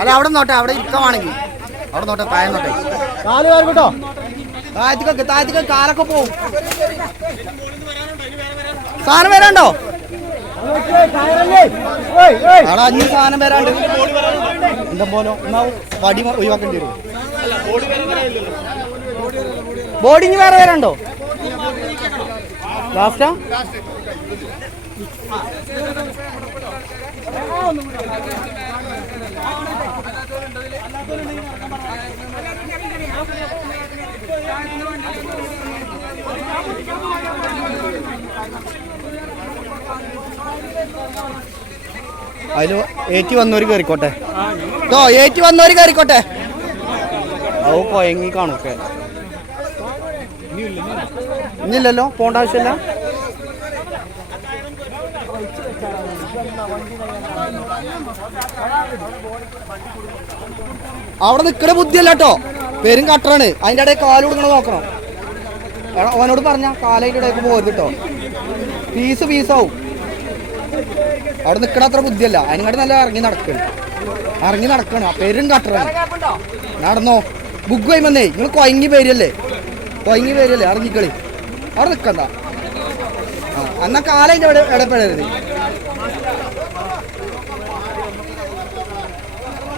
അല്ല അവിടെ നോട്ടെ, അവിടെ ഇരിക്കുവാണെങ്കിൽ അവിടെ നോട്ടെ, താഴെ നോട്ടെ, കേട്ടോ, താഴത്തേക്ക് കാലൊക്കെ പോവും. സാധനം വരാണ്ടോ? അവിടെ അഞ്ഞ് സാധനം വരാണ്ട് എന്താ പോലോ എന്നാവും വടി ഒഴിവാക്കേണ്ടി വരും. ബോഡിങ് വേറെ വരാണ്ടോ? ലാസ്റ്റാ അതില് ഏറ്റി വന്നവര് കയറിക്കോട്ടെ കേട്ടോ, ഏറ്റി വന്നവര് കയറിക്കോട്ടെ. അത് കൊയങ്ങി കാണൊക്കെ ഇന്നില്ലല്ലോ, പോണ്ട ആവശ്യമില്ല. അവിടെ നിൽക്കണ ബുദ്ധിയല്ല കേട്ടോ, പേരും കട്ടറാണ്. അതിൻ്റെ ഇടയിൽ കാല് കൊടുക്കണ നോക്കണം. അവനോട് പറഞ്ഞ കാലയുടെ ഇടയ്ക്ക് പോരുത് കേട്ടോ, പീസാവും. അവിടെ നിൽക്കണ അത്ര ബുദ്ധിയല്ല, അതിനെക്കാട്ട് നല്ല ഇറങ്ങി നടക്കണം. പേരും കട്ടറാണ്. നടന്നോ, ബുക്ക് ചെയ്യുമ്പന്നേ നിങ്ങൾ കൊയങ്ങി പേരല്ലേ, ഇറങ്ങിക്കളി. അവിടെ നിൽക്കണ്ട. എന്നാ കാലതിൻ്റെ ഇടപെടരുത്.